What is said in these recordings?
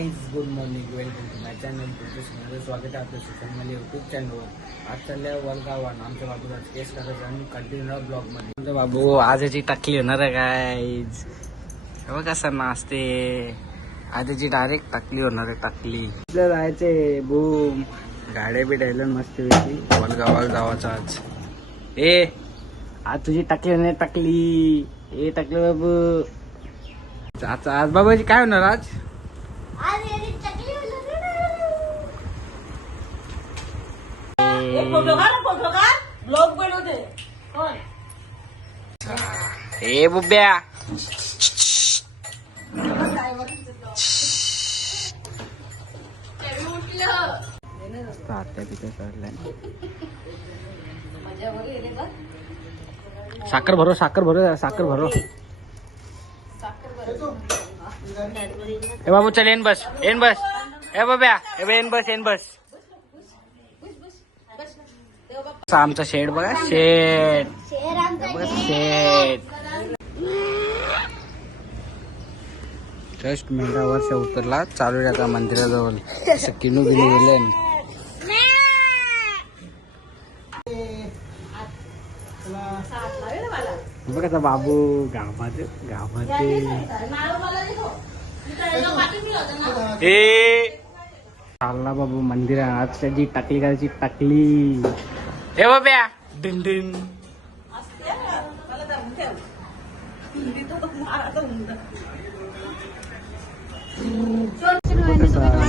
Good morning, welcome to my channel. माझं स्वागत आहे आपल्या सोशल मीडिया यूट्यूब चॅनलवर. आज चालल्या वलगावान आमच्या बाबूला केस करायचं आणि कंटिन्यू ब्लॉगमध्ये. आमचा बाबू आजची टाकली होणार आहे गाईज. बघ कसं नाचते. आजची डायरेक्ट टाकली होणार आहे. टाकली जायचे बूम. गाड्या बी डायलन मस्त पैकी वलगावाला जावाचं आज. आज तुझी टाकली नाही टाकली. टाकली बाबू. आज बाबाजी काय होणार आज? ए बुब्या साखर भरो साखर भरो साखर भरो. ए बाबू चल एन बस एन बस. ए बाब्या एन बस एन बस. आमचा शेड बघा शेड शेड. जस्ट मेंढा वर्ष उतरला चालू आहे आता मंदिराजवळ. किनू बिनू गेले. बघा बाबू गावात गावात चालला बाबू मंदिरात. आज त्याची टाकली करायची टाकली. हे बाब्या डिन डिन.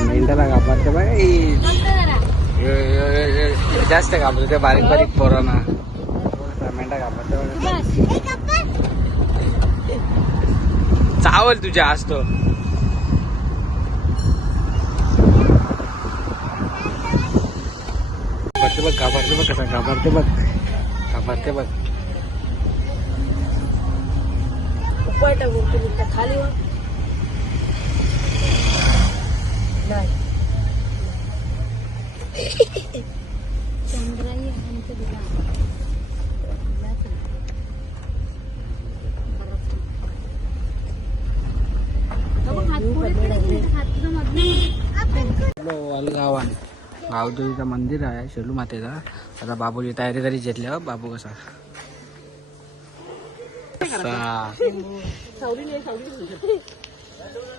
मेंढ्याला घाबरते बघा. जास्त घाबरते बारीक बारीक पोरांना. मेंढा घाबरते चावल तुझ्या असतो. घाबरते बघ कसा घाबरते बघ घाबरते बघ. खाली गावान गावदेवीचं मंदिर आहे शेलू मातेचा. आता बाबूची तयारी करी घेतल्या. बाबू कसा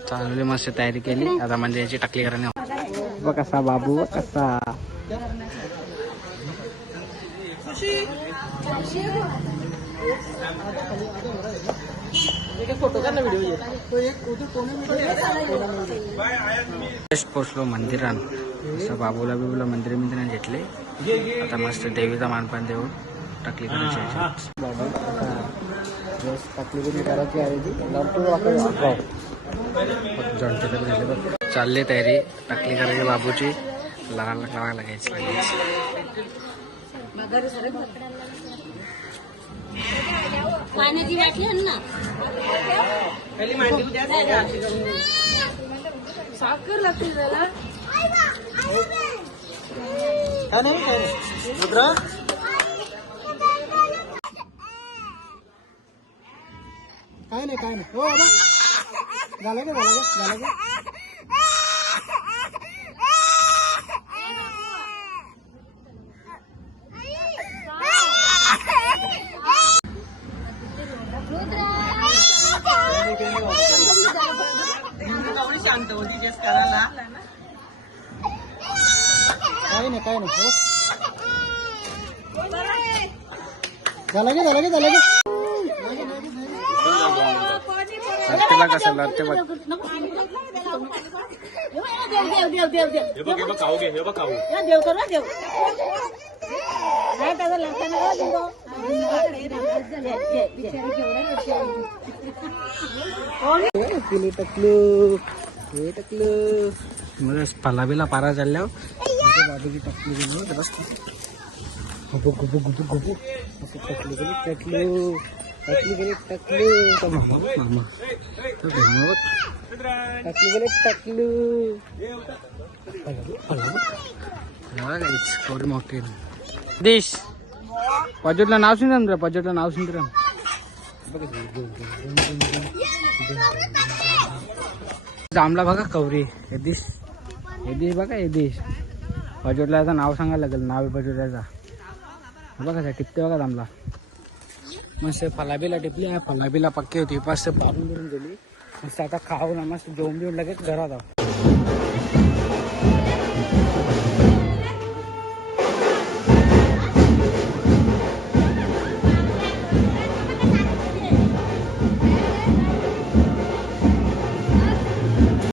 चांगली मस्त तयारी केली. आता मंदिराची टाकली करायला बघ कसा बाबू कसा. जस्ट पोचलो मंदिरात. असं बाबूला बिबूला मंदिरात घेतले. आता मस्त देवीचा मानपान देऊन टाकली करायची. बाबू टाकली कधी करायची आहे. चालले तयारी टाकली करायची बाबूची. लागायला लागायची पाण्याची वाटली ना साखर लागते त्याला. काय नाही काय नाही. हो बाबा झालं का झालं का झालं का. शांत होती जेस करायला. काय नाही काय नाही. झालं का झालं का झालं का. कसं लागते बघ. पला बिला पारा चालल्यावर बाबूची टकली गेली. बस गुपू गुपू गुपू गुपू टकली गेली टकलू टकली गेली टकलू. मामा टकली गेली टकलू. थोडी मोठी दिश पजोटला नाव सुंदर पजोटला नाव सुंदर. जांभला बघा कवरी यदीश बघा यदीश बजोटल्याचं नाव सांगायला लागेल. नाव बजोटल्याचा बघा टिपते बघा जांभला. मस्त फलाबीला टिपली आहे. फलाबीला पक्की होती मस्त पारून बिरून गेली. मस्त आता खाऊन मस्त जेवून बिवून लगेच घरात आहो.